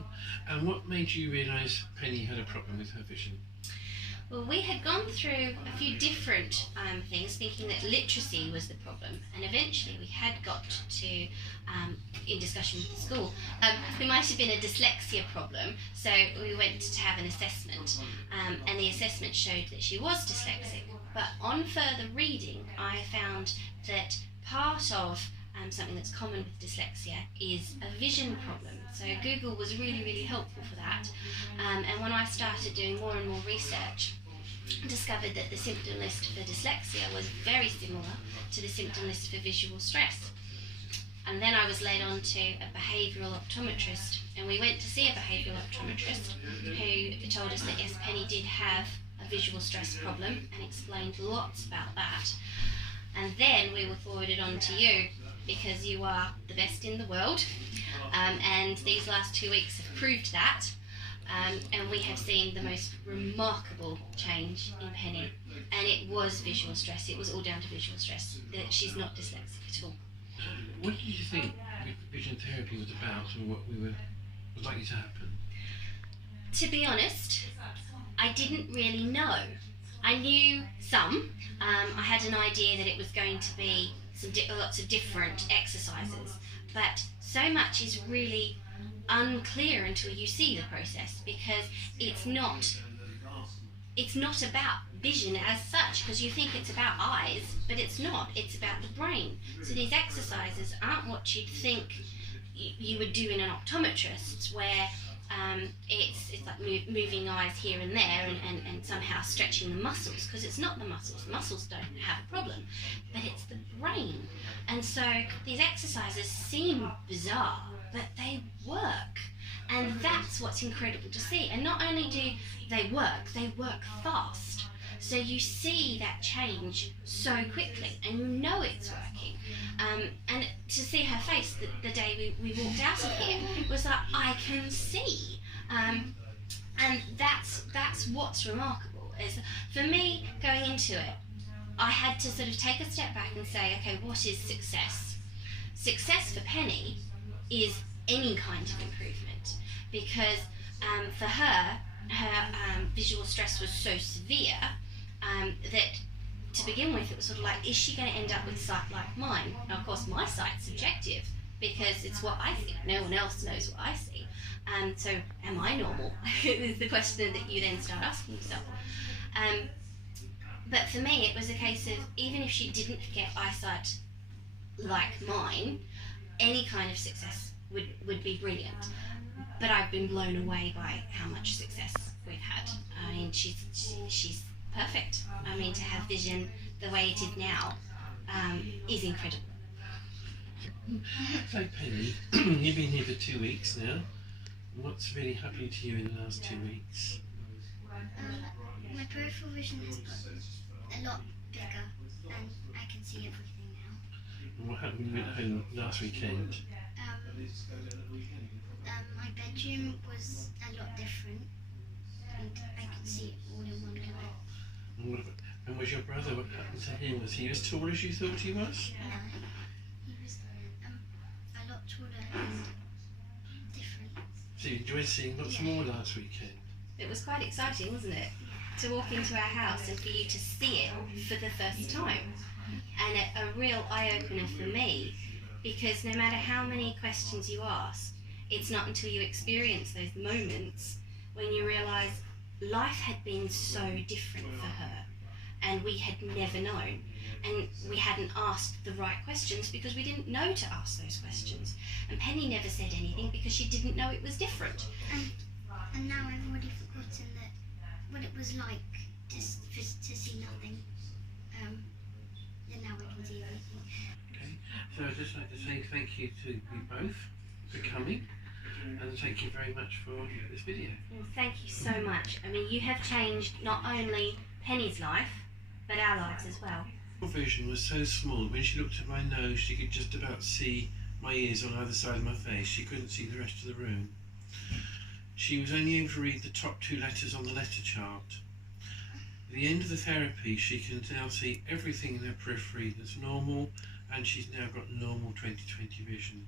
vision. And what made you realise Penny had a problem with her vision? Well, we had gone through a few different things, thinking that literacy was the problem, and eventually we had got to, in discussion with the school, there might have been a dyslexia problem, so we went to have an assessment, and the assessment showed that she was dyslexic. But on further reading, I found that part of something that's common with dyslexia is a vision problem. So Google was really, really helpful for that. And when I started doing more and more research, discovered that the symptom list for dyslexia was very similar to the symptom list for visual stress. And then I was led on to a behavioural optometrist, and we went to see a behavioural optometrist who told us that yes, Penny did have a visual stress problem and explained lots about that. And then we were forwarded on to you, because you are the best in the world, and these last 2 weeks have proved that, and we have seen the most remarkable change in Penny, and it was visual stress. It was all down to visual stress. She's not dyslexic at all. What did you think vision therapy was about, and what would likely to happen? To be honest, I didn't really know. I knew some. I had an idea that it was going to be lots of different exercises, but so much is really unclear until you see the process, because it's not about vision as such, because you think it's about eyes, but it's not. It's about the brain. So these exercises aren't what you'd think you would do in an optometrist, where it's like moving eyes here and there and somehow stretching the muscles, because it's not the muscles. Muscles don't have a problem, but it's the brain. And so these exercises seem bizarre, but they work. And that's what's incredible to see. And not only do they work fast. So you see that change so quickly, and you know it's working. And to see her face the day we walked out of here was like, I can see. And that's what's remarkable. Is for me, going into it, I had to sort of take a step back and say, okay, what is success? Success for Penny is any kind of improvement, because for her visual stress was so severe that to begin with it was sort of like, is she going to end up with sight like mine? Now, of course, my sight's subjective because it's what I see. No one else knows what I see. So am I normal? Is the question that you then start asking yourself. But for me, it was a case of, even if she didn't get eyesight like mine, any kind of success would be brilliant. But I've been blown away by how much success we've had. I mean, she's perfect. I mean, to have vision the way it is now is incredible. So Penny, you've been here for 2 weeks now. What's really happened to you in the last 2 weeks? My peripheral vision has got a lot bigger, and I can see everything now. And what happened when you went home last weekend? My bedroom was a lot different, and I could see it all in one go. And was your brother, what happened to him? Was he as tall as you thought he was? No, he was a lot taller and different. So you enjoyed seeing lots more last weekend? It was quite exciting, wasn't it? To walk into our house and for you to see it for the first time. And a real eye-opener for me, because no matter how many questions you ask, it's not until you experience those moments when you realise life had been so different for her, and we had never known, and we hadn't asked the right questions because we didn't know to ask those questions. And Penny never said anything because she didn't know it was different. And now I've already forgotten what it was like to see nothing. And now I can see everything. Okay, so I'd just like to say thank you to you both for coming, and thank you very much for this video. Thank you so much. I mean, you have changed not only Penny's life, but our lives as well. Her vision was so small, when she looked at my nose, she could just about see my ears on either side of my face. She couldn't see the rest of the room. She was only able to read the top 2 letters on the letter chart. At the end of the therapy, she can now see everything in her periphery that's normal, and she's now got normal 20/20 vision.